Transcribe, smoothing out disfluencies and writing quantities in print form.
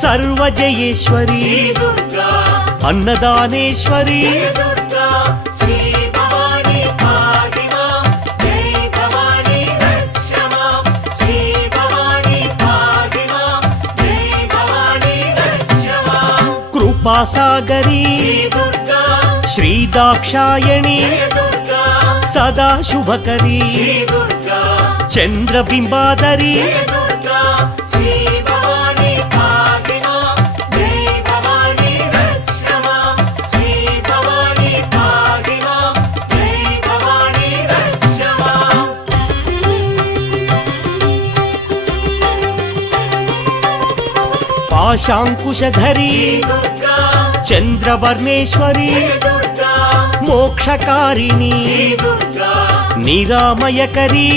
सर्वजयेश्वरी अन्नदानेश्वरी कृपासागरी श्रीदाक्षायणी सदा शुभकरी चंद्रबिंबादरी पाशांकुशधरी चंद्रवर्णेश्वरी मोक्षकारिणी निरामयकरी